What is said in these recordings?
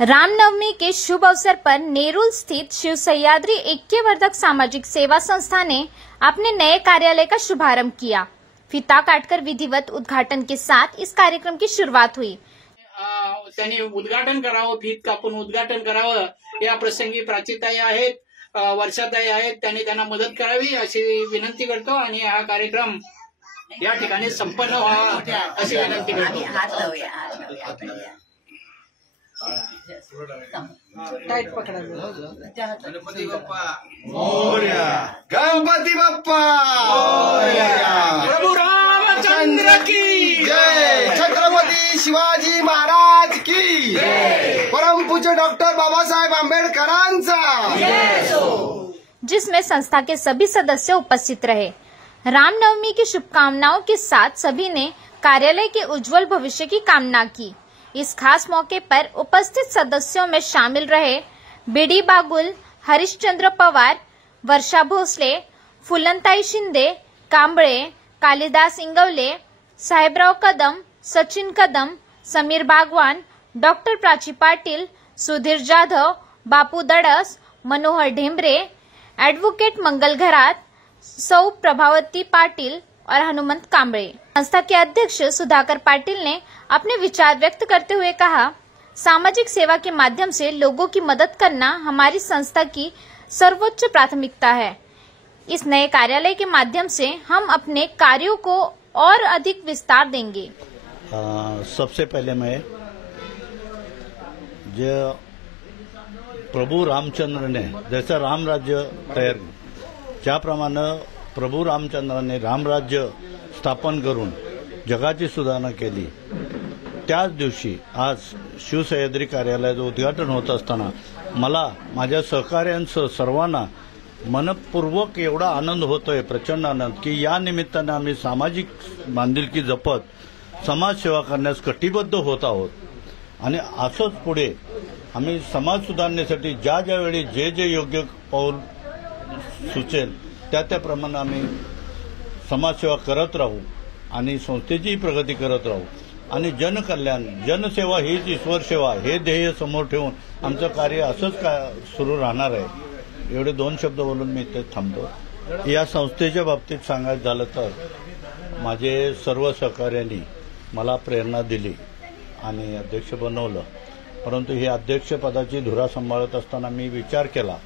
रामनवमी के शुभ अवसर पर नेरुल स्थित शिव सह्याद्री ऐक्यवर्धक सामाजिक सेवा संस्था ने अपने नए कार्यालय का शुभारंभ किया। फीता काटकर विधिवत उद्घाटन के साथ इस कार्यक्रम की शुरुआत हुई। त्यांनी उद्घाटन करावं, फीत कापून उद्घाटन करावं या प्रसंगी प्राचीताई आहेत, वर्षाताई आहेत, त्यांनी त्यांना मदत करावी अशी विनंती करतो आणि हा कार्यक्रम या ठिकाणी संपन्न व्हावा अशी विनंती करतो। टाइट पकड़ा। गणपति बप्पा मोरया, गणपति बप्पा मोरया, प्रभु रामचंद्र की जय, छत्रपति शिवाजी महाराज की जय, परम पूज्य डॉक्टर बाबासाहेब आंबेडकरांचा जय। जिसमें संस्था के सभी सदस्य उपस्थित रहे। रामनवमी की शुभकामनाओं के साथ सभी ने कार्यालय के उज्जवल भविष्य की कामना की। इस खास मौके पर उपस्थित सदस्यों में शामिल रहे बीडी बागुल, हरिश्चंद्र पवार, वर्षा भोसले, फुलनताई शिंदे, कांबळे, कालिदास इंगवले, साहेबराव कदम, सचिन कदम, समीर बागवान, डॉक्टर प्राची पाटील, सुधीर जाधव, बापू दडस, मनोहर ढेंबरे, एडवोकेट मंगल घरात, सौ प्रभावती पाटिल और हनुमंत कांबळे। संस्था के अध्यक्ष सुधाकर पाटिल ने अपने विचार व्यक्त करते हुए कहा, सामाजिक सेवा के माध्यम से लोगों की मदद करना हमारी संस्था की सर्वोच्च प्राथमिकता है। इस नए कार्यालय के माध्यम से हम अपने कार्यों को और अधिक विस्तार देंगे। सबसे पहले मैं जो प्रभु रामचंद्र ने जैसा राम राज्य तयार ज्याप्रमाणे प्रभू रामचंद्राने रामराज्य स्थापन करून जगाची सुधारणा केली, त्याच दिवशी आज शिवसह्याद्री कार्यालयाचं उद्घाटन होत असताना मला माझ्या सहकार्यांसह सर्वांना मनपूर्वक एवढा आनंद होतोय, प्रचंड आनंद, की या निमित्ताने आम्ही सामाजिक बांधिलकी जपत समाजसेवा करण्यास कटिबद्ध होत आहोत आणि असंच पुढे आम्ही समाज सुधारण्यासाठी ज्या ज्यावेळी जे योग्य पाऊल सुचेल त्याप्रमाणे आम्ही समाजसेवा करत राहू आणि संस्थेची प्रगती करत राहू आणि जनकल्याण, जनसेवा हीच ईश्वर सेवा हे ध्येय समोर ठेवून आमचं कार्य असंच सुरू राहणार आहे। एवढे दोन शब्द बोलून मी इथे थांबतो। या संस्थेच्या बाबतीत सांगायचं झालं तर माझे सर्व सहकार्यांनी मला प्रेरणा दिली आणि अध्यक्ष बनवलं, परंतु ही अध्यक्षपदाची धुरा सांभाळत असताना मी विचार केला,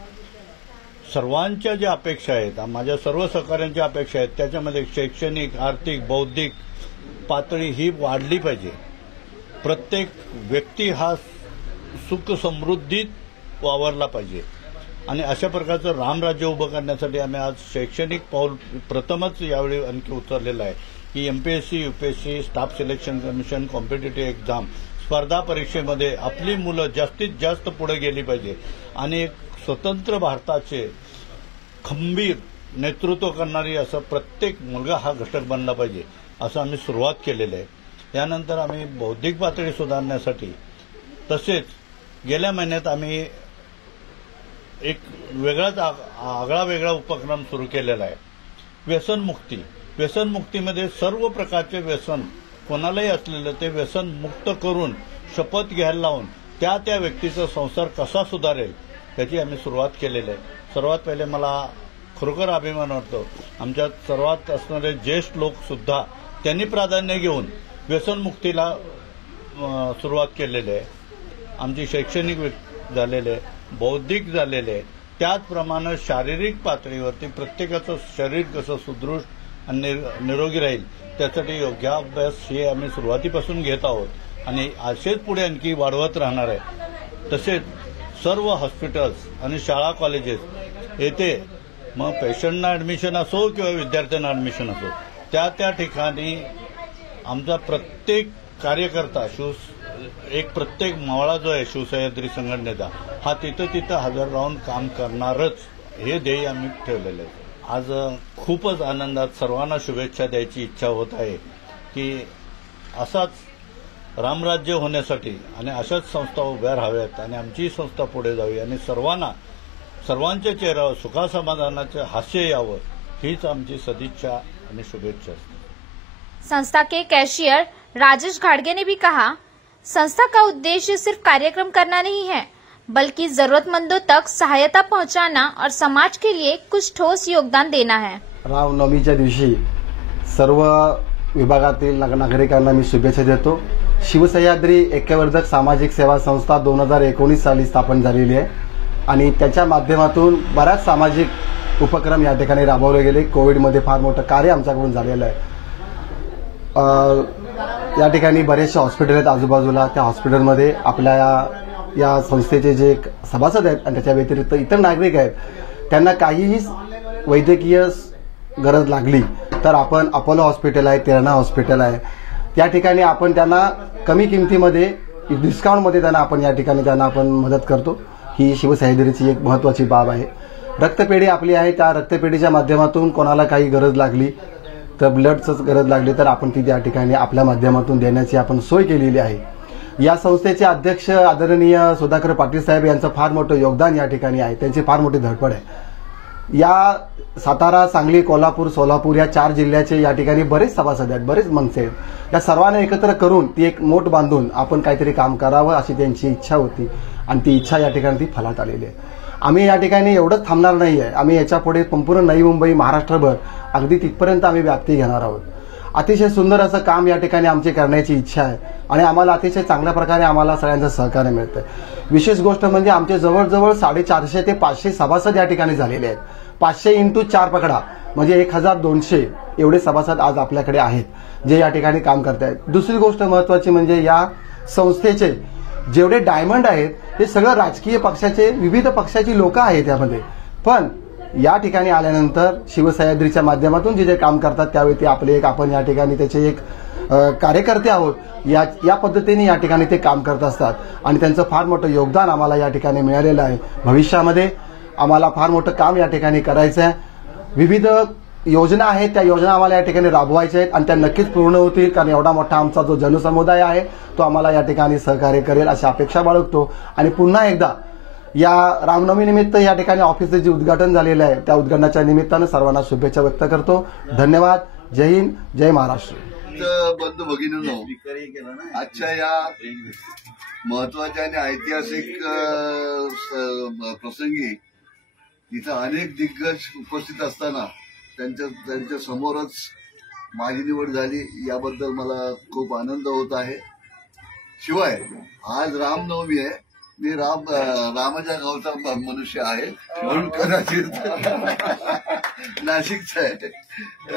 सर्वांच्या ज्या अपेक्षा आहेत, माझ्या सर्व सहकार्यांच्या अपेक्षा आहेत, त्याच्यामध्ये शैक्षणिक, आर्थिक, बौद्धिक पातळी ही वाढली पाहिजे। प्रत्येक व्यक्ती हा सुख समृद्धीत वावरला पाहिजे आणि अशा प्रकारचं रामराज्य उभं करण्यासाठी आम्ही आज शैक्षणिक पाऊल प्रथमच यावेळी आणखी उचललेलं आहे की MPSC, UPSC, staff selection commission, competitive exam स्पर्धा परीक्षेमध्ये आपली मुलं जास्तीत जास्त पुढे गेली पाहिजे आणि एक स्वतंत्र भारताचे खंबीर नेतृत्व करणारी असं प्रत्येक मुलगा हा घटक बनला पाहिजे असं आम्ही सुरुवात केलेलं आहे। यानंतर आम्ही बौद्धिक पातळी सुधारण्यासाठी तसेच गेल्या महिन्यात आम्ही एक वेगळाच आगळा उपक्रम सुरू केलेला आहे, व्यसनमुक्ती। व्यसनमुक्तीमध्ये सर्व प्रकारचे व्यसन कोणालाही असलेलं ते व्यसन मुक्त करून शपथ घ्यायला लावून त्या व्यक्तीचा संसार कसा सुधारेल याची आम्ही सुरुवात केलेली आहे। सर्वात पहिले मला खरोखर अभिमान वाटतो, आमच्यात सर्वात असणारे ज्येष्ठ लोक सुद्धा त्यांनी प्राधान्य घेऊन व्यसनमुक्तीला सुरुवात केलेली आहे। आमची शैक्षणिक झालेले, बौद्धिक झालेले, त्याचप्रमाणे शारीरिक पातळीवरती प्रत्येकाचं शरीर कसं सुदृढ आणि निरोगी राहील त्यासाठी योगाभ्यास हे आम्ही सुरुवातीपासून घेत आहोत आणि असेच पुढे आणखी वाढवत राहणार आहे। तसेच सर्व हॉस्पिटल्स आणि शाळा कॉलेजेस येथे मग पेशंटना ऍडमिशन असो किंवा विद्यार्थ्यांना ऍडमिशन असो त्या ठिकाणी आमचा प्रत्येक कार्यकर्ता एक प्रत्येक मावळा जो आहे शिवसह्याद्री संघटनेचा हा तिथं हजर राहून काम करणारच हे ध्येय आम्ही ठेवलेलं आहे। आज खूपच आनंदात सर्वांना शुभेच्छा द्यायची इच्छा होत आहे की असाच रामराज्य होण्यासाठी आणि अशाच संस्था उभ्या राहाव्यात आणि आमची संस्था पुढे जावी आणि सर्वांच्या चेहऱ्यावर सुखासमाधानाचे हास्य यावं हीच आमची सदिच्छा आणि शुभेच्छा। संस्था के कैशियर राजेश घाड़गे ने भी कहा, संस्था का उद्देश्य सिर्फ कार्यक्रम करना नहीं है, बल्कि जरूरतमंदों तक सहायता पहुंचाना और समाज के लिए कुछ ठोस योगदान देना है। रामनवमीच्या दिवशी सर्व विभागातील नागरिकांना मी शुभेच्छा देतो। शिवसह्याद्री ऐक्यवर्धक सामाजिक सेवा संस्था 2019 साली स्थापन झालेली आहे आणि त्याच्या माध्यमातून बऱ्याच सामाजिक उपक्रम या ठिकाणी राबवले गेले। कोविडमध्ये फार मोठं कार्य आमच्याकडून झालेलं आहे। या ठिकाणी बरेचसे हॉस्पिटल आहेत आजूबाजूला, त्या हॉस्पिटलमध्ये आपल्या या संस्थेचे जे सभासद आहेत आणि त्याच्या व्यतिरिक्त इतर नागरिक आहेत, त्यांना काहीही वैद्यकीय गरज लागली तर आपण अपोलो हॉस्पिटल आहे, तेरणा हॉस्पिटल आहे, या ठिकाणी आपण त्यांना कमी किमतीमध्ये डिस्काउंटमध्ये त्यांना आपण या ठिकाणी त्यांना आपण मदत करतो। ही शिवसह्याद्रीची एक महत्त्वाची बाब आहे। रक्तपेढी आपली आहे, त्या रक्तपेढीच्या माध्यमातून कोणाला काही गरज लागली तर ब्लडच गरज लागली तर आपण ती त्या ठिकाणी आपल्या माध्यमातून देण्याची आपण सोय केलेली आहे। या संस्थेचे अध्यक्ष आदरणीय सुधाकर पाटील साहेब यांचं फार मोठं योगदान या ठिकाणी आहे, त्यांची फार मोठी धडपड आहे। या सातारा, सांगली, कोल्हापूर, सोलापूर या 4 जिल्ह्याचे या ठिकाणी बरेच सभासद आहेत, बरेच मनसे आहेत। या सर्वांना एकत्र करून ती एक मोठ बांधून आपण काहीतरी काम करावं अशी त्यांची इच्छा होती आणि ती इच्छा या ठिकाणी ती फलात आलेली आहे। आम्ही या ठिकाणी एवढंच थांबणार नाही आहे, आम्ही याच्या पुढे संपूर्ण नवी मुंबई, महाराष्ट्रभर अगदी तिथपर्यंत आम्ही व्याप्ती घेणार आहोत। अतिशय सुंदर असं काम या ठिकाणी आमची करण्याची इच्छा आहे आणि आम्हाला अतिशय चांगल्या प्रकारे आम्हाला सगळ्यांचं सहकार्य मिळतंय। विशेष गोष्ट म्हणजे आमचे जवळजवळ 450 ते 500 सभासद या ठिकाणी झालेले आहेत। 500 × 4 पकडा म्हणजे 1200 एवढे सभासद आज आपल्याकडे आहेत जे या ठिकाणी काम करत आहेत। दुसरी गोष्ट महत्त्वाची म्हणजे या संस्थेचे जेवढे डायमंड आहेत ते सगळं राजकीय पक्षाचे, विविध पक्षाची लोक आहेत यामध्ये, पण या ठिकाणी आल्यानंतर शिवसह्याद्रीच्या माध्यमातून जे काम करतात त्यावेळी ते आपले आपण या ठिकाणी त्याचे एक कार्यकर्ते आहोत। या पद्धतीने या ठिकाणी ते काम करत असतात आणि त्यांचं फार मोठं योगदान आम्हाला या ठिकाणी मिळालेलं आहे। भविष्यामध्ये आम्हाला फार मोठं काम या ठिकाणी करायचं आहे। विविध योजना आहेत, त्या योजना आम्हाला या ठिकाणी राबवायच्या आहेत आणि त्या नक्कीच पूर्ण होतील, कारण एवढा मोठा आमचा जो जनसमुदाय आहे तो आम्हाला या ठिकाणी सहकार्य करेल अशी अपेक्षा बाळगतो। आणि पुन्हा एकदा या रामनवमी निमित्त या ठिकाणी ऑफिसचे जे उद्घाटन झालेलं आहे त्या उद्घाटनाच्या निमित्तानं सर्वांना शुभेच्छा व्यक्त करतो। धन्यवाद। जय हिंद, जय महाराष्ट्र। बंधू भगिनींनो, आजच्या या महत्वाच्या आणि ऐतिहासिक प्रसंगी इथं अनेक दिग्गज उपस्थित असताना त्यांच्या समोरच माझी निवड झाली याबद्दल मला खूप आनंद होत आहे। शिवाय आज रामनवमी आहे, मी रामाच्या गावचा मनुष्य आहे म्हणून कदाचित नाशिकचा आहे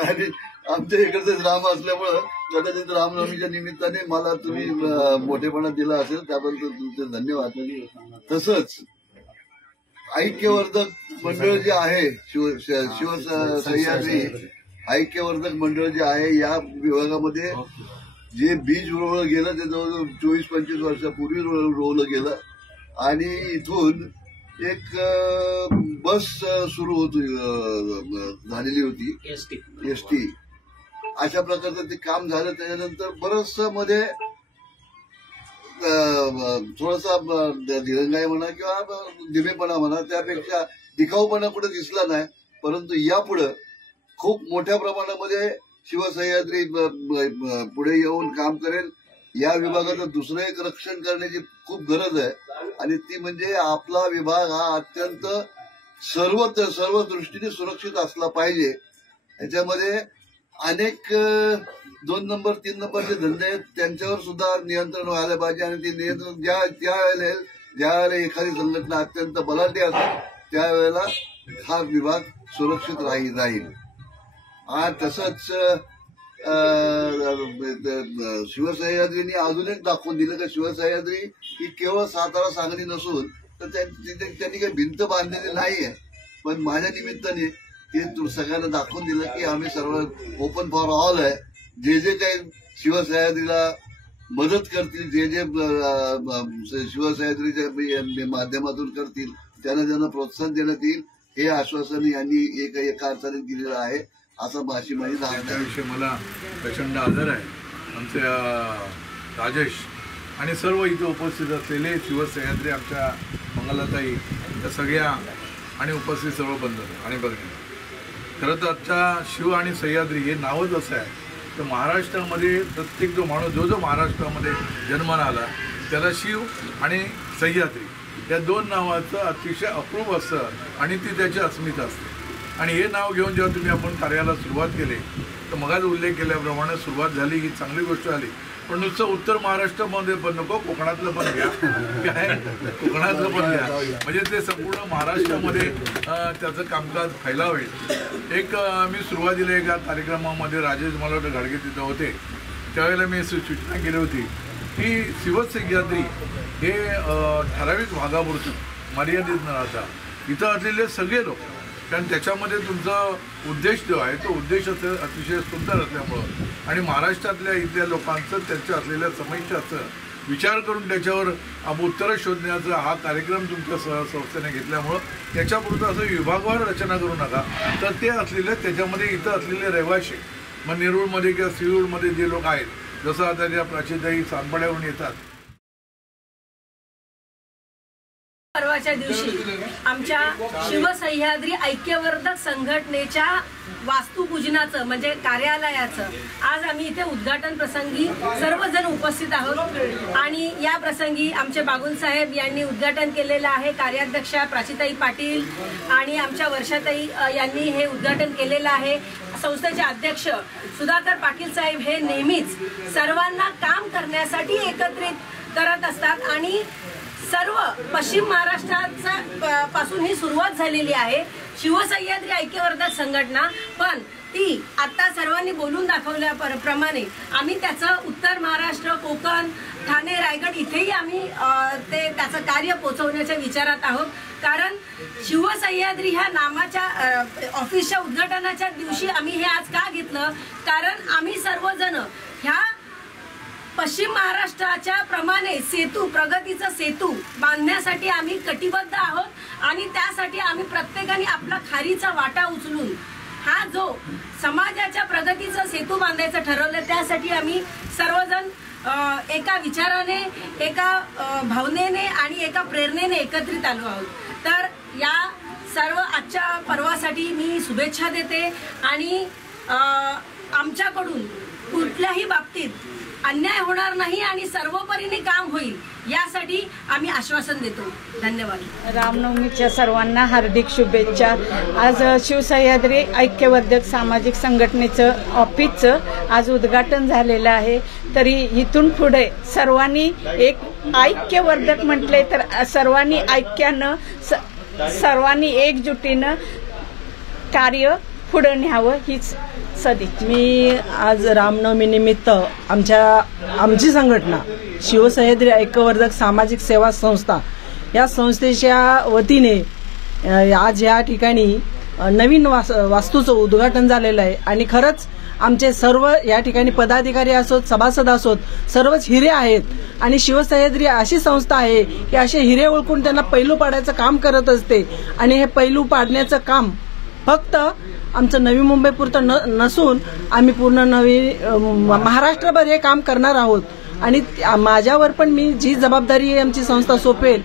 आणि आमच्या इकडचेच राम असल्यामुळं कदाचित रामनवमीच्या निमित्ताने मला तुम्ही मोठेपणा दिला असेल त्याबद्दल तुमचे धन्यवाद। तसंच ऐक्यवर्धक मंडळ जे आहे शिवसह्याद्री ऐक्यवर्धक मंडळ जे आहे या विभागामध्ये जे बीज रोवलं गेलं ते जवळजवळ 24-25 वर्षापूर्वी रोवलं गेलं आणि इथून एक बस सुरू झालेली होती एसटी। अशा प्रकारचं ते काम झालं। त्याच्यानंतर बरंचसं मध्ये थोडासा दिरंगाई म्हणा किंवा धीमेपणा म्हणा, त्यापेक्षा दिखाऊपणा कुठे दिसला नाही, परंतु यापुढे खूप मोठ्या प्रमाणामध्ये शिवसह्याद्री पुढे येऊन काम करेल। या विभागाचं दुसरं एक रक्षण करण्याची खूप गरज आहे आणि ती म्हणजे आपला विभाग हा अत्यंत सर्व दृष्टीने सुरक्षित असला पाहिजे। याच्यामध्ये अनेक 2 नंबर 3 नंबरचे धंदे आहेत, त्यांच्यावर सुद्धा नियंत्रण व्हायला पाहिजे आणि ते नियंत्रण ज्या वेळेला एखादी संघटना अत्यंत बलाढ्य असेल त्यावेळेला हा विभाग सुरक्षित राहील। तसंच शिवसह्याद्रीने अजून एक दाखवून दिलं की शिवसह्याद्री ही केवळ सातारा, सांगली नसून तर त्यांनी काही भिंत बांधलेली नाहीये, पण माझ्या निमित्ताने ते सगळ्यांना दाखवून दिलं की आम्ही सर्व ओपन फॉर ऑल आहे। जे काही शिवसह्याद्रीला मदत करतील, जे शिवसह्याद्रीच्या माध्यमातून करतील त्यांना प्रोत्साहन देण्यात येईल हे आश्वासन यांनी एका अर्थाने दिलेलं आहे असं माझी धारणा। त्याविषयी मला प्रचंड आदर आहे। आमचे राजेश आणि सर्व इथे उपस्थित असलेले शिवसह्याद्री, आमच्या मंगलाताई, त्या सगळ्या आणि उपस्थित सर्व बंधू आणि भगिनी, खरं तर आजच्या शिव आणि सह्याद्री हे नावच असं आहे तर महाराष्ट्रामध्ये प्रत्येक जो माणूस जो महाराष्ट्रामध्ये जन्माला आला त्याला शिव आणि सह्याद्री या दोन नावाचं अतिशय अप्रूप असतं आणि ती त्याची अस्मिता असते. आणि हे नाव घेऊन जेव्हा तुम्ही आपण कार्याला सुरुवात केली तर मगाच उल्लेख केल्याप्रमाणे सुरुवात झाली ही चांगली गोष्ट झाली. पण नुसतं उत्तर महाराष्ट्रामध्ये पण नको, कोकणातलं पण घ्या, काय कोकणातलं पण घ्या, म्हणजे ते संपूर्ण महाराष्ट्रामध्ये त्याचं कामकाज फैलावेल. एक मी सुरुवातीला एका कार्यक्रमामध्ये राजेश मला वाटतं घाडगे तिथं होते त्यावेळेला मी सूचना केली होती की शिवसह्याद्री हे ठराविक भागापुरतं मर्यादित न राहता इथं असलेले सगळे लोक, कारण त्याच्यामध्ये तुमचा उद्देश जो आहे तो उद्देश अतिशय सुंदर असल्यामुळं आणि महाराष्ट्रातल्या इथल्या लोकांचं त्यांच्या असलेल्या समस्याचं विचार करून त्याच्यावर उत्तरं शोधण्याचा हा कार्यक्रम तुमच्या संस्थेने घेतल्यामुळं त्याच्यापुरतं असं विभागवार रचना करू नका, तर ते असलेले त्याच्यामध्ये इथं असलेले रहिवाशी मग नेरूळमध्ये किंवा सिरूरमध्ये जे लोक आहेत, जसं आता त्या प्राचीताई सातपाड्यावरून येतात. परवाच्या दिवशी आमच्या शिवसह्याद्री ऐक्यवर्धक संघटनेच्या वास्तुपूजनाचं म्हणजे कार्यालयाचं आज आम्ही इथे उद्घाटन प्रसंगी सर्वजण उपस्थित आहोत आणि या प्रसंगी आमचे बागुल साहेब यांनी उद्घाटन केलेलं आहे. कार्याध्यक्षा प्राचीताई पाटील आणि आमच्या वर्षाताई यांनी हे उद्घाटन केलेलं आहे. संस्थेचे अध्यक्ष सुधाकर पाटील साहेब हे नेहमीच सर्वांना काम करण्यासाठी एकत्रित करत असतात आणि सर्व पश्चिम महाराष्ट्राचा पासून ही सुरुवात झालेली आहे शिवसह्याद्री ऐक्यवर्धक संघटना. पण ती आता सर्वांनी बोलून दाखवल्याप्रमाणे आम्ही त्याचं उत्तर महाराष्ट्र, कोकण, ठाणे, रायगड इथेही आम्ही त्याचं कार्य पोहोचवण्याच्या विचारात आहोत. कारण शिवसह्याद्री ह्या नामाच्या ऑफिसच्या उद्घाटनाच्या दिवशी आम्ही हे आज का घेतलं, कारण आम्ही सर्वजण ह्या पश्चिम महाराष्ट्राच्या प्रमाणे प्रगतीचा सेतू बांधण्यासाठी आम्ही कटिबद्ध आहोत आणि त्यासाठी आम्ही प्रत्येकाने आपला खारीचा वाटा उचलून हा जो समाजाच्या प्रगतीचा सेतू बांधायचा ठरवलं त्यासाठी आम्ही सर्वजण एका विचाराने, एका भावनेने आणि एका प्रेरणेने एकत्रित आलो आहोत. तर या सर्व आजच्या पर्वासाठी मी शुभेच्छा देते आणि आमच्याकडून कुठल्याही बाबतीत अन्याय होणार नाही आणि सर्वपरीने काम होईल यासाठी आम्ही आश्वासन देतो. धन्यवाद. रामनवमीच्या सर्वांना हार्दिक शुभेच्छा. आज शिवसह्याद्री ऐक्यवर्धक सामाजिक संघटनेचं ऑफिसचं आज उद्घाटन झालेलं आहे. तरी इथून पुढे सर्वांनी एक ऐक्यवर्धक म्हटले तर सर्वांनी ऐक्यानं सर्वांनी एकजुटीनं कार्य पुढे न्यावं हीच सदिच्छा. मी आज रामनवमी निमित्त आमची संघटना शिवसह्याद्री ऐक्यवर्धक सामाजिक सेवा संस्था या संस्थेच्या वतीने आज या ठिकाणी नवीन वास्तूचं उद्घाटन झालेलं आहे आणि खरंच आमचे सर्व या ठिकाणी पदाधिकारी असोत, सभासद असोत, सर्वच हिरे आहेत आणि शिवसह्याद्री अशी संस्था आहे की असे हिरे ओळखून त्यांना पैलू पाडायचं काम करत असते आणि हे पैलू पाडण्याचं काम फक्त आमचं नवी मुंबईपुरतं नसून आम्ही पूर्ण महाराष्ट्रभर हे काम करणार आहोत आणि माझ्यावर पण मी जी जबाबदारी आमची संस्था सोपेल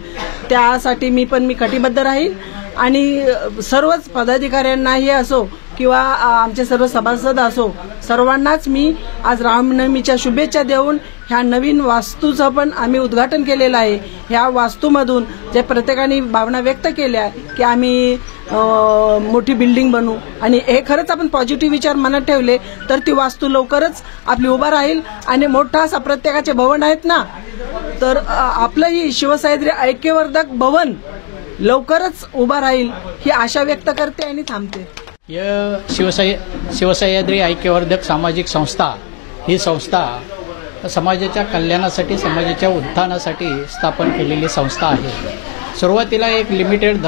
त्यासाठी मी कटिबद्ध राहील आणि सर्वच पदाधिकाऱ्यांनाही असो किंवा आमचे सर्व सभासद असो सर्वांनाच मी आज रामनवमीच्या शुभेच्छा देऊन ह्या नवीन वास्तूचं पण आम्ही उद्घाटन केलेलं आहे. ह्या वास्तूमधून जे प्रत्येकाने भावना व्यक्त केल्या की आम्ही मोठी बिल्डिंग बनवू आणि हे खरंच आपण पॉझिटिव्ह विचार मनात ठेवले तर ती वास्तू लवकरच आपली उभा राहील आणि मोठा असा प्रत्येकाचे भवन आहेत ना तर आपलंही शिवसह्याद्री ऐक्यवर्धक भवन लवकरच उभा राहील ही आशा व्यक्त करते आणि थांबते. शिवसह्याद्री ऐक्यवर्धक सामाजिक संस्था ही संस्था समाजाच्या कल्याणासाठी, समाजाच्या उत्थानासाठी स्थापन केलेली संस्था आहे. सुरुवातीला एक लिमिटेड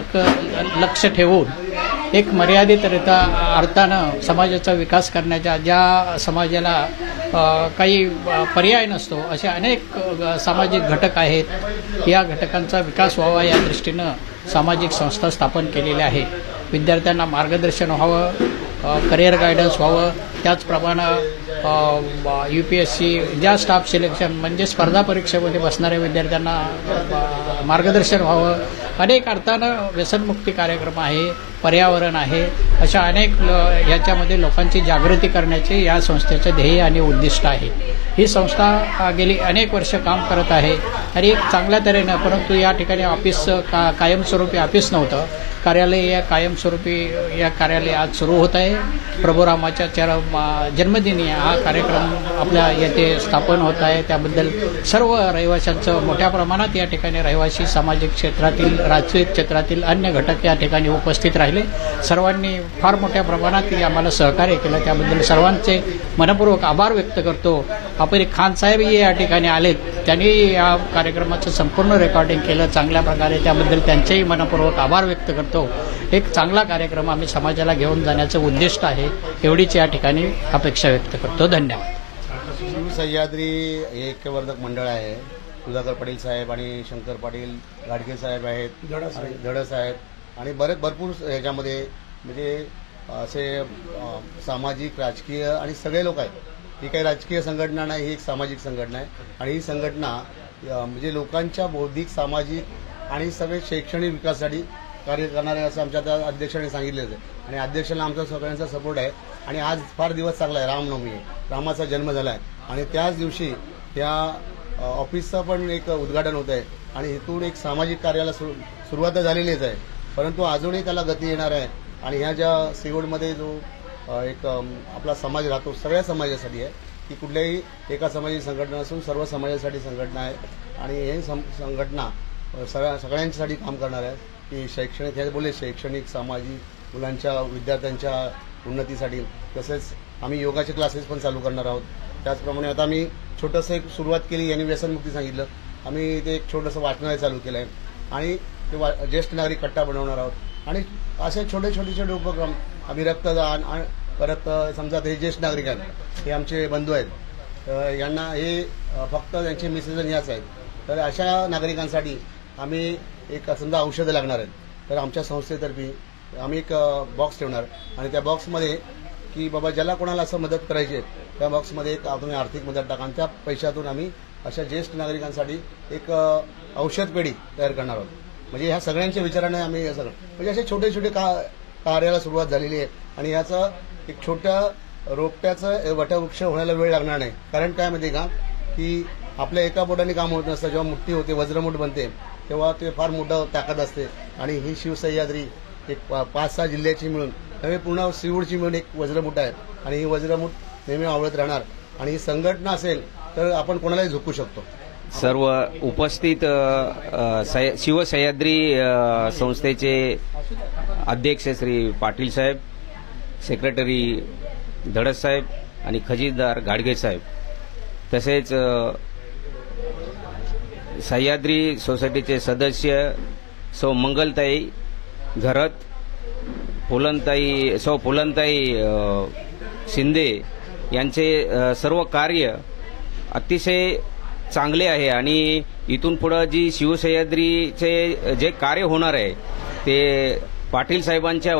लक्ष ठेवून एक मर्यादितरित्या अर्थानं समाजाचा विकास करण्याच्या ज्या समाजाला काही पर्याय नसतो असे अनेक सामाजिक घटक आहेत. या घटकांचा विकास व्हावा या दृष्टीनं सामाजिक संस्था स्थापन केलेल्या आहे. विद्यार्थ्यांना मार्गदर्शन व्हावं, करिअर गायडन्स व्हावं, त्याचप्रमाणे UPSC ज्या स्टाफ सिलेक्शन म्हणजे स्पर्धा परीक्षेमध्ये बसणाऱ्या विद्यार्थ्यांना मार्गदर्शन व्हावं, अनेक अर्थानं व्यसनमुक्ती कार्यक्रम आहे, पर्यावरण आहे, अशा अनेक याच्यामध्ये लोकांची जागृती करण्याचे या संस्थेचे ध्येय आणि उद्दिष्ट आहे. ही संस्था गेली अनेक वर्ष काम करत आहे आणि एक चांगल्या तऱ्हेनं, परंतु या ठिकाणी ऑफिस कायमस्वरूपी ऑफिस नव्हतं, कार्यालय या कायमस्वरूपी या कार्यालय आज सुरू होत आहे. प्रभुरामाच्या जन्मदिनी हा कार्यक्रम आपल्या येथे स्थापन होत आहे. त्याबद्दल सर्व रहिवाशांचं मोठ्या प्रमाणात या ठिकाणी रहिवासी सामाजिक क्षेत्रातील, राजकीय क्षेत्रातील अन्य घटक या ठिकाणी उपस्थित राहिले. सर्वांनी फार मोठ्या प्रमाणात आम्हाला सहकार्य केलं, त्याबद्दल सर्वांचे मनपूर्वक आभार व्यक्त करतो. आपण खान साहेबही या ठिकाणी आलेत, त्यांनी या कार्यक्रमाचं संपूर्ण रेकॉर्डिंग केलं चांगल्या प्रकारे, त्याबद्दल त्यांचेही मनपूर्वक आभार व्यक्त करतो. एक चांगला कार्यक्रम आम्ही समाजाला घेऊन जाण्याचं उद्दिष्ट आहे, एवढीच या ठिकाणी अपेक्षा व्यक्त करतो. धन्यवाद. शिवसह्याद्री हे ऐक्यवर्धक मंडळ आहे. सुधाकर पाटील साहेब आणि शंकर पाटील गाडगे साहेब आहेत, धड साहेब आणि भरपूर ह्याच्यामध्ये म्हणजे असे सामाजिक, राजकीय आणि सगळे लोक आहेत. ही काही राजकीय संघटना नाही, ही एक सामाजिक संघटना आहे आणि ही संघटना म्हणजे लोकांच्या बौद्धिक, सामाजिक आणि सगळे शैक्षणिक विकासासाठी कार्य करणारे असं आमच्या त्या अध्यक्षांनी सांगितलेलं आहे आणि अध्यक्षांना आमचा सगळ्यांचा सपोर्ट आहे. आणि आज फार दिवस चांगला आहे, रामनवमी आहे, रामाचा जन्म झाला आहे आणि त्याच दिवशी या ऑफिसचं पण एक उद्घाटन होत आहे आणि इथून एक सामाजिक कार्याला सुरुवात झालेलीच आहे, परंतु अजूनही त्याला गती येणार आहे. आणि ह्या ज्या सिहोरमध्ये जो एक आपला समाज राहतो, सगळ्या समाजासाठी आहे, की कुठल्याही एका समाजाची संघटना नसून सर्व समाजासाठी संघटना आहे आणि हे संघटना सगळ्यांसाठी काम करणार आहे. की शैक्षणिक, हे बोलले शैक्षणिक, सामाजिक, मुलांच्या, विद्यार्थ्यांच्या उन्नतीसाठी. तसेच आम्ही योगाचे क्लासेस पण चालू करणार आहोत. त्याचप्रमाणे आता आम्ही छोटंसं एक सुरुवात केली, यांनी व्यसनमुक्ती सांगितलं, आम्ही ते एक छोटंसं वाचनालय चालू केलं आहे आणि ते ज्येष्ठ नागरिक कट्टा बनवणार आहोत. आणि असे छोटे उपक्रम आम्ही रक्तदान, परत समजा ते ज्येष्ठ नागरिक आहेत, हे आमचे बंधू आहेत, यांना हे फक्त त्यांचे मिसेस याच आहेत, तर अशा नागरिकांसाठी आम्ही एक समजा औषधं लागणार आहेत, तर आमच्या संस्थेतर्फे आम्ही एक बॉक्स ठेवणार आणि त्या बॉक्समध्ये की बाबा ज्याला कोणाला असं मदत करायची आहे, त्या बॉक्समध्ये एक तुम्ही आर्थिक मदत टाका आणि त्या पैशातून आम्ही अशा ज्येष्ठ नागरिकांसाठी एक औषध पेढी तयार करणार आहोत. म्हणजे ह्या सगळ्यांच्या विचाराने आम्ही हे सगळं म्हणजे असे छोटे कार्याला सुरुवात झालेली आहे आणि याचं एक छोट्या रोपट्याचं वटवृक्ष होण्याला वेळ लागणार नाही. कारण काय माहिती का, की आपल्या एका बोटाने काम होत नसतं, जेव्हा मुठ्ठी होते, वज्रमुठ बनते, तेव्हा ते फार मोठं ताकद असते. आणि ही शिवसह्याद्री एक 5-6 जिल्ह्याची मिळून नव्हे, पूर्ण सिहोरची मिळून एक वज्रमुठ आहे आणि ही वज्रमुठ नेहमी आवळत राहणार. आणि ही संघटना असेल तर आपण कोणालाही झुकू शकतो. सर्व उपस्थित शिवसह्याद्री संस्थेचे अध्यक्ष श्री पाटील साहेब, सेक्रेटरी धडस साहेब आणि खजिनदार गाडगे साहेब, तसेच सह्याद्री सोसायटीचे सदस्य सौ मंगलताई घरत, फुलनताई शिंदे यांचे सर्व कार्य अतिशय चांगले आहे आणि इथून पुढे जी शिवसह्याद्रीचे जे कार्य होणार आहे ते पाटील साहेबांच्या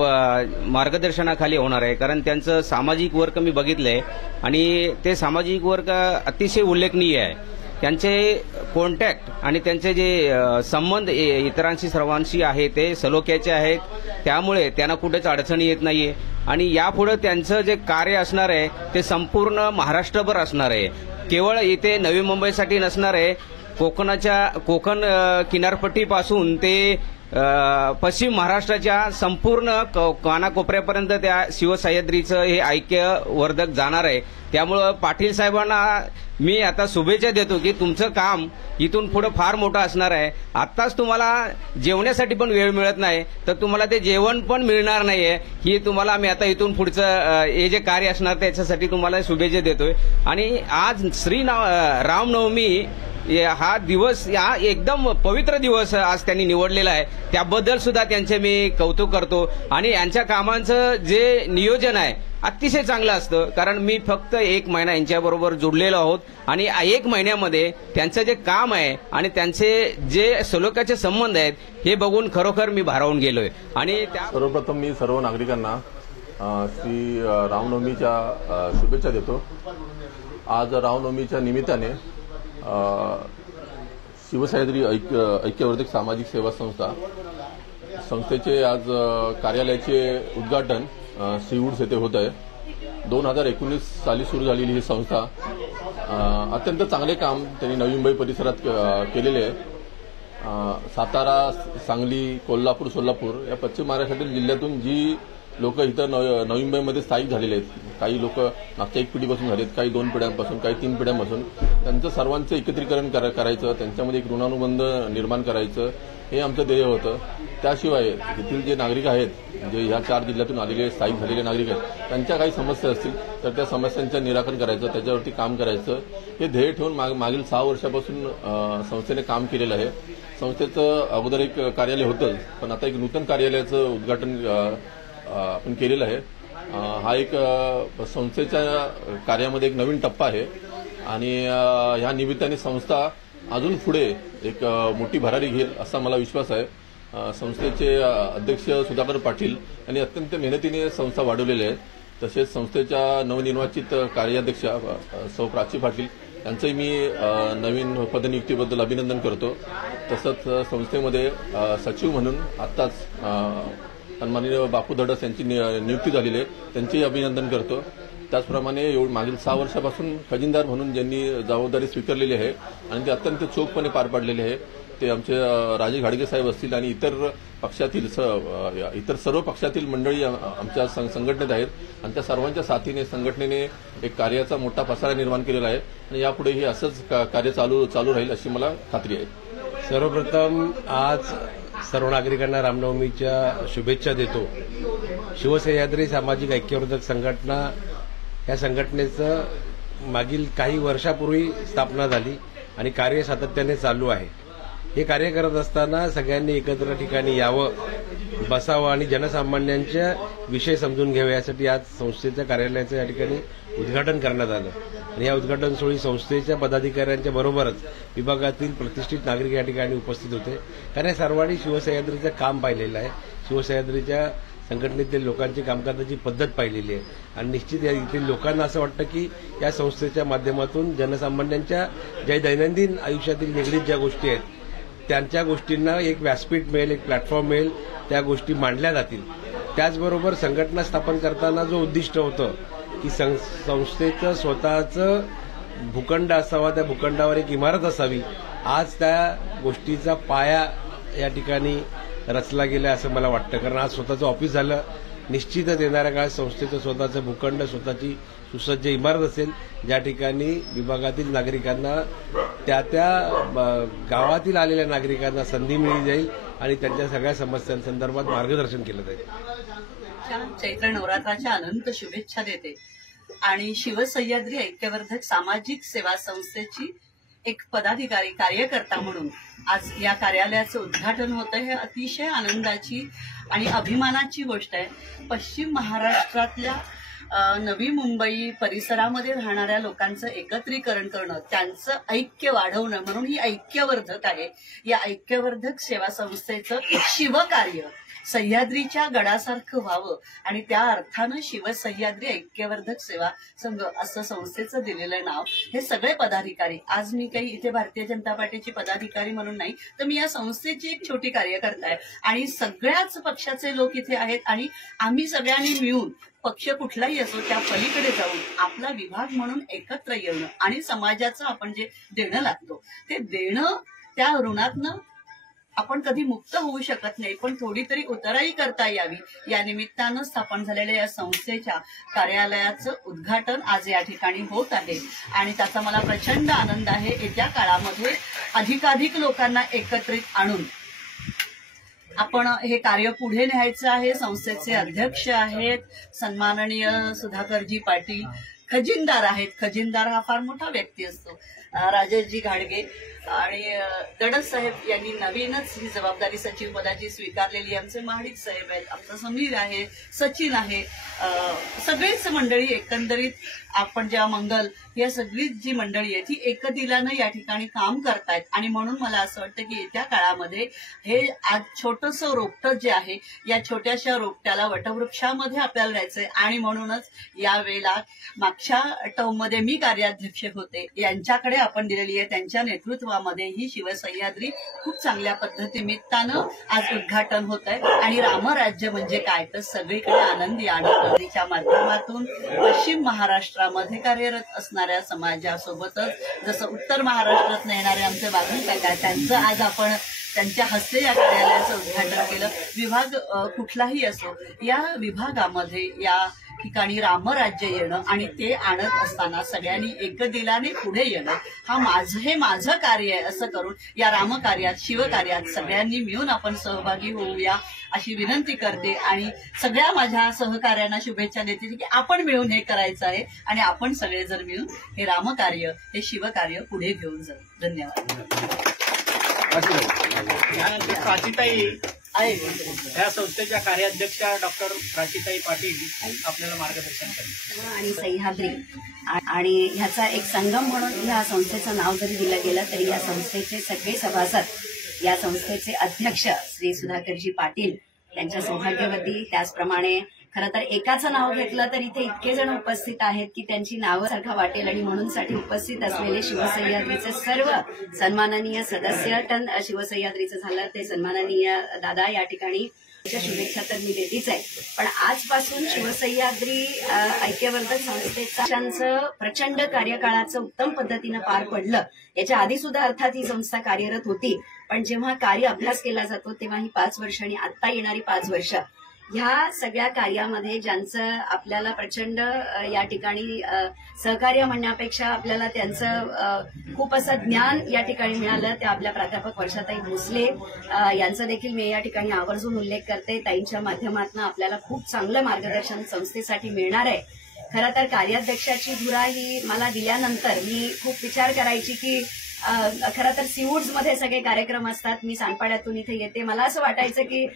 मार्गदर्शनाखाली होणार आहे. कारण त्यांचं सामाजिक वर्क मी बघितलंय आणि ते सामाजिक वर्क अतिशय उल्लेखनीय आहे. त्यांचे कॉन्टॅक्ट आणि त्यांचे जे संबंध इतरांशी सर्वांशी आहे ते सलोख्याचे आहेत, त्यामुळे त्यांना कुठेच अडचणी येत नाहीये. आणि यापुढे त्यांचं जे कार्य असणार आहे ते संपूर्ण महाराष्ट्रभर असणार आहे. केवळ इथे नवी मुंबईसाठी नसणार आहे, कोकण किनारपट्टीपासून ते पश्चिम महाराष्ट्राच्या संपूर्ण कानाकोपऱ्यापर्यंत त्या शिवसह्याद्रीचं हे ऐक्यवर्धक जाणार आहे. त्यामुळं पाटील साहेबांना मी आता शुभेच्छा देतो की तुमचं काम इथून पुढे फार मोठं असणार आहे. आत्ताच तुम्हाला जेवण्यासाठी पण वेळ मिळत नाही, तर तुम्हाला ते जेवण पण मिळणार नाहीये. ही तुम्हाला आम्ही आता इथून पुढचं हे जे कार्य असणार त्याच्यासाठी तुम्हाला शुभेच्छा देतोय. आणि आज रामनवमी हा दिवस, हा एकदम पवित्र दिवस आज त्यांनी निवडलेला आहे, त्याबद्दल सुद्धा त्यांचे मी कौतुक करतो. आणि यांच्या कामांचं जे नियोजन आहे अतिशय चांगलं असतं. कारण मी फक्त 1 महिना यांच्याबरोबर जोडलेलो आहोत आणि 1 महिन्यामध्ये त्यांचं जे काम आहे आणि त्यांचे जे सलोख्याचे संबंध आहेत हे बघून खरोखर मी भारावून गेलोय. आणि सर्वप्रथम मी सर्व नागरिकांना श्री रामनवमीच्या शुभेच्छा देतो। आज रामनवमीच्या निमित्ताने शिवसह्याद्री ऐक्यवर्धक सामाजिक सेवा संस्थेचे आज कार्यालयाचे उद्घाटन सीवूड्स येथे होत आहे। 2019 साली सुरू झालेली ही संस्था अत्यंत चांगले काम त्यांनी नवी मुंबई परिसरात केलेले आहे। सातारा, सांगली, कोल्हापूर, सोलापूर या पश्चिम महाराष्ट्रातील जिल्ह्यातून जी लोक इथं नवी मुंबईमध्ये स्थायिक झालेले आहेत, काही लोक मागच्या 1 पिढीपासून झालेत, काही 2 पिढ्यांपासून, काही 3 पिढ्यांपासून, त्यांचं सर्वांचं एकत्रीकरण करायचं, त्यांच्यामध्ये एक ऋणानुबंध निर्माण करायचं हे आमचं ध्येय होतं। त्याशिवाय येथील जे नागरिक आहेत, जे ह्या 4 जिल्ह्यातून आलेले स्थायिक झालेले नागरिक आहेत, त्यांच्या काही समस्या असतील तर त्या समस्यांचं निराकरण करायचं, त्याच्यावरती काम करायचं हे ध्येय ठेवून मागील 6 वर्षापासून संस्थेने काम केलेलं आहे। संस्थेचं अगोदर एक कार्यालय होतं, पण आता एक नूतन कार्यालयाचं उद्घाटन आपण केलेलं आहे। हा एक संस्थेच्या कार्यामध्ये एक नवीन टप्पा आहे आणि ह्या निमित्ताने संस्था अजून पुढे एक मोठी भरारी घेईल असा मला विश्वास आहे। संस्थेचे अध्यक्ष सुधाकर पाटील यांनी अत्यंत मेहनतीने संस्था वाढवलेली आहे। तसेच संस्थेच्या नवनिर्वाचित कार्याध्यक्षा सौ प्राची पाटील यांचंही मी नवीन पदनियुक्तीबद्दल अभिनंदन करतो। तसंच संस्थेमध्ये सचिव म्हणून आत्ताच सन्माननीय बापू धडस यांची नियुक्ती झालेली आहे, त्यांचेही अभिनंदन करतो। त्याचप्रमाणे मागील 6 वर्षापासून खजिनदार म्हणून ज्यांनी जबाबदारी स्वीकारलेली आहे आणि ते अत्यंत चोखपणे पार पाडलेले आहे ते आमचे राजे घाडगे साहेब असतील आणि इतर सर्व पक्षातील मंडळी आमच्या संघटनेत आहेत आणि त्या सर्वांच्या साथीने संघटनेने एक कार्याचा मोठा पसारा निर्माण केलेला आहे आणि यापुढेही असंच कार्य चालू राहील अशी मला खात्री आहे। सर्वप्रथम आज सर्व नागरिकांना रामनवमीच्या शुभेच्छा देतो। शिवसह्याद्री सामाजिक ऐक्यवर्धक संघटना या संघटनेचं मागील काही वर्षापूर्वी स्थापना झाली आणि कार्य सातत्याने चालू आहे। हे कार्य करत असताना सगळ्यांनी एकत्र ठिकाणी यावं, बसावं आणि जनसामान्यांच्या विषय समजून घ्यावे यासाठी आज संस्थेच्या कार्यालयाचं या ठिकाणी उद्घाटन करण्यात आलं आणि या उद्घाटन सोहळी संस्थेच्या पदाधिकाऱ्यांच्या बरोबरच विभागातील प्रतिष्ठित नागरिक या ठिकाणी उपस्थित होते। कारण या सर्वांनी शिवसह्याद्रीचं काम पाहिलेलं आहे, शिवसह्याद्रीच्या संघटनेतील लोकांची कामकाजाची पद्धत पाहिलेली आहे आणि निश्चित येथील लोकांना असं वाटतं की या संस्थेच्या माध्यमातून जनसामान्यांच्या ज्या दैनंदिन आयुष्यातील निगडीत ज्या गोष्टी आहेत त्यांच्या गोष्टींना एक व्यासपीठ मिळेल, एक प्लॅटफॉर्म मिळेल, त्या गोष्टी मांडल्या जातील। त्याचबरोबर संघटना स्थापन करताना जो उद्दिष्ट होतं की संस्थेचं स्वतःचं भूखंड असावा, त्या भूखंडावर एक इमारत असावी, आज त्या गोष्टीचा पाया या ठिकाणी रचला गेला असं मला वाटतं। कारण आज स्वतःचं ऑफिस झालं, निश्चितच येणाऱ्या काळात संस्थेचं स्वतःचं भूखंड, स्वतःची सुसज्ज इमारत असेल ज्या ठिकाणी विभागातील नागरिकांना त्या गावातील आलेल्या नागरिकांना संधी मिळली जाईल आणि त्यांच्या सगळ्या समस्यांसंदर्भात मार्गदर्शन केलं जाईल। चैत्र नवरात्राच्या अनंत शुभेच्छा देते आणि शिवसह्याद्री ऐक्यवर्धक सामाजिक सेवा संस्थेची एक पदाधिकारी कार्यकर्ता म्हणून आज या कार्यालयाचं उद्घाटन होतं। हे अतिशय आनंदाची आणि अभिमानाची गोष्ट आहे। पश्चिम महाराष्ट्रातल्या नवी मुंबई परिसरामध्ये राहणाऱ्या लोकांचं एकत्रीकरण करणं, त्यांचं ऐक्य वाढवणं म्हणून ही ऐक्यवर्धक आहे। या ऐक्यवर्धक सेवा संस्थेचं शिवकार्य सह्याद्रीच्या गडासारखं व्हावं आणि त्या अर्थानं शिवसह्याद्री ऐक्यवर्धक सेवा संघ असं संस्थेचं दिलेलं नाव। हे सगळे पदाधिकारी, आज मी काही इथे भारतीय जनता पार्टीची पदाधिकारी म्हणून नाही तर मी या संस्थेची एक छोटी कार्यकर्ता आहे आणि सगळ्याच पक्षाचे लोक इथे आहेत आणि आम्ही सगळ्यांनी मिळून पक्ष कुठलाही असो त्या पलीकडे जाऊन आपला विभाग म्हणून एकत्र येणं आणि समाजाचं आपण जे देणं लागतो ते देणं, त्या ऋणातनं आपण कधी मुक्त होऊ शकत नाही, पण थोडी तरी उतराई करता यावी या निमित्तानं स्थापन झालेल्या या संस्थेच्या कार्यालयाचं उद्घाटन आज या ठिकाणी होत आहे आणि त्याचा मला प्रचंड आनंद आहे। येत्या काळामध्ये अधिकाधिक लोकांना एकत्रित आणून आपण हे कार्य पुढे न्यायचं आहे। संस्थेचे अध्यक्ष आहेत सन्माननीय सुधाकरजी पाटील, खजिनदार आहेत, खजिनदार हा फार मोठा व्यक्ती असतो, राजेशजी घाडगे आणि धडस साहेब यांनी नवीनच ही जबाबदारी सचिव पदाची स्वीकारलेली। आमचे महाडिक साहेब आहेत, आमचा समीर आहे, सचिन आहे, सगळेच मंडळी एकंदरीत आपण जेव्हा मंगल या सगळी जी मंडळी आहे ती एकदिलानं या ठिकाणी काम करतायत आणि म्हणून मला असं वाटतं की येत्या काळामध्ये हे आज छोटंसं रोपटं जे आहे या छोट्याशा रोपट्याला वटवृक्षामध्ये आपल्याला जायचंय आणि म्हणूनच यावेळेला मागच्या टर्ममध्ये मी कार्याध्यक्ष होते यांच्याकडे आपण दिलेली आहे त्यांच्या नेतृत्वामध्ये ही शिवसह्याद्री खूप चांगल्या पद्धतीनिमित्तानं आज उद्घाटन होत आहे आणि रामराज्य म्हणजे काय तर सगळीकडे आनंदी आणि माध्यमातून पश्चिम महाराष्ट्रामध्ये कार्यरत असणाऱ्या समाजासोबतच जसं उत्तर महाराष्ट्रात येणारे आमचे बागुल काका त्यांचं आज आपण त्यांच्या हस्ते या कार्यालयाचं उद्घाटन केलं. विभाग कुठलाही असो या विभागामध्ये या ठिकाणी रामराज्य येणं आणि ते आणत असताना सगळ्यांनी एकदिलाने पुढे येणं हे माझं कार्य आहे असं करून या रामकार्यात शिवकार्यात सगळ्यांनी मिळून आपण सहभागी होऊया अशी विनंती करते आणि सगळ्या माझ्या सहकार्यांना शुभेच्छा देते की आपण मिळून हे करायचं आहे आणि आपण सगळे जर मिळून हे रामकार्य हे शिवकार्य पुढे घेऊन जाऊ. धन्यवाद. यानंतर प्राचीताई आहे या संस्थेच्या कार्याध्यक्षा डॉक्टर प्राचीताई पाटील आपल्याला मार्गदर्शन करतील. आणि सह्याद्री आणि ह्याचा एक संगम म्हणून या संस्थेचं नाव जरी दिलं गेलं तरी या संस्थेचे सगळे सभासद या संस्थेचे अध्यक्ष श्री सुधाकरजी पाटील त्यांच्या सौभाग्यवती. त्याचप्रमाणे खरं तर एकाचं नाव घेतलं तर इथे इतके जण उपस्थित आहेत की त्यांची नावं सारखं वाटेल आणि म्हणून साठी उपस्थित असलेले शिवसह्याद्रीचे सर्व सन्माननीय सदस्य. टन शिवसह्याद्रीचं झालं ते सन्माननीय दादा या ठिकाणी शुभेच्छा तर मी देतीच आहे. पण आजपासून शिवसह्याद्री ऐक्यवर्धक संस्थेचं प्रचंड कार्यकाळाचं उत्तम पद्धतीनं पार पडलं. याच्या आधी सुद्धा अर्थात ही संस्था कार्यरत होती पण जेव्हा कार्य अभ्यास केला जातो तेव्हा ही 5 वर्ष आणि आता येणारी 5 वर्ष ह्या सगळ्या कार्यामध्ये ज्यांचं आपल्याला प्रचंड या ठिकाणी सहकार्य म्हणण्यापेक्षा आपल्याला त्यांचं खूप असं ज्ञान या ठिकाणी मिळालं ते आपल्या प्राध्यापक वर्षाताई भोसले यांचा देखील मी या ठिकाणी आवर्जून उल्लेख करते. ताईंच्या माध्यमातून आपल्याला खूप चांगलं मार्गदर्शन संस्थेसाठी मिळणार आहे. खरं तर कार्याध्यक्षाची धुरा ही मला दिल्यानंतर मी खूप विचार करायची की खरं तर सीवूड्स मध्ये सगळे कार्यक्रम असतात. मी सानपाड्यातून इथे येते. मला असं वाटायचं की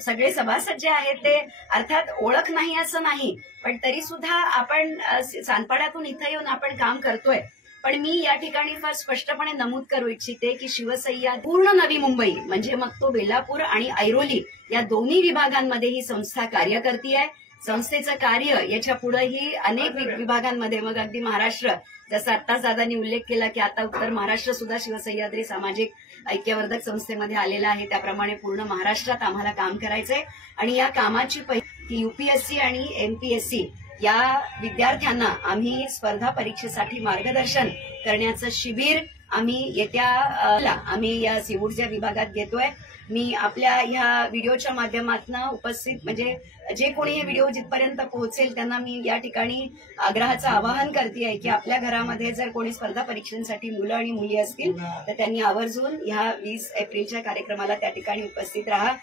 सगळे सभासद जे आहेत ते अर्थात ओळख नाही असं नाही पण तरी सुद्धा आपण सानपाड्यातून इथे येऊन आपण काम करतोय. पण मी या ठिकाणी फार स्पष्टपणे नमूद करू इच्छिते की शिवसह्याद्री पूर्ण नवी मुंबई म्हणजे मग तो बेलापूर आणि ऐरोली या दोन्ही विभागांमध्ये ही संस्था कार्य करतीये. संस्थेचं कार्य याच्या पुढेही अनेक विभागांमध्ये मग अगदी महाराष्ट्र जसं आत्ताच दादांनी उल्लेख केला की आता उत्तर महाराष्ट्र सुद्धा शिवसह्याद्री सामाजिक ऐक्यवर्धक संस्थेमध्ये आलेला आहे. त्याप्रमाणे पूर्ण महाराष्ट्रात आम्हाला काम करायचंय आणि या कामाची पहिली UPSC आणि MPSC या विद्यार्थ्यांना आम्ही स्पर्धा परीक्षेसाठी मार्गदर्शन करण्याचं शिबिर आम्ही आम्ही या सीवूडच्या विभागात घेतोय. मी आपल्या ह्या व्हिडिओच्या माध्यमातून उपस्थित म्हणजे जे कोणी हे व्हिडिओ जिथपर्यंत पोहोचेल त्यांना मी या ठिकाणी आग्रहाचं आवाहन करते की आपल्या घरामध्ये जर कोणी स्पर्धा परीक्षांसाठी मुलं आणि मुली असतील तर त्यांनी आवर्जून ह्या 20 एप्रिलच्या कार्यक्रमाला त्या ठिकाणी उपस्थित राहा.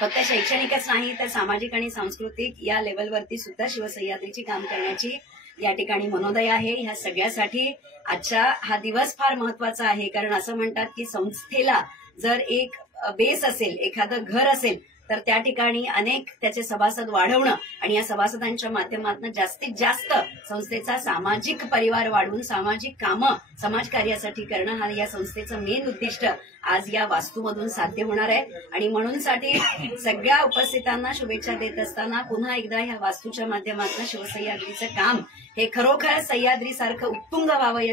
फक्त शैक्षणिकच नाही तर सामाजिक आणि सांस्कृतिक या लेवलवरती सुद्धा शिवसह्याद्रीची काम करण्याची या ठिकाणी मनोदय आहे. ह्या सगळ्यासाठी आजचा हा दिवस फार महत्वाचा आहे कारण असं म्हणतात की संस्थेला जर एक बेस असेल एखादं घर असेल तर त्या ठिकाणी अनेक त्याचे सभासद वाढवणं आणि या सभासदांच्या माध्यमातून जास्तीत जास्त संस्थेचा सामाजिक परिवार वाढवून सामाजिक कामं समाजकार्यासाठी करणं हा या संस्थेचं मेन उद्दिष्ट आज या वास्तूमधून साध्य होणार आहे. आणि म्हणून साठी सगळ्या उपस्थितांना शुभेच्छा देत असताना पुन्हा एकदा ह्या वास्तूच्या माध्यमातून शिवसह्याद्रीचं काम हे खरोखर सह्याद्रीसारखं उत्तुंग व्हावं.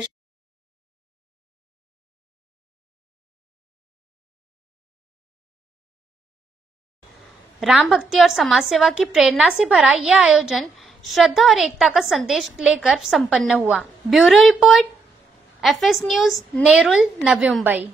राम भक्ति और समाज सेवा की प्रेरणा से भरा यह आयोजन श्रद्धा और एकता का संदेश लेकर संपन्न हुआ. Bureau report FS news, Nerul, Navi Mumbai.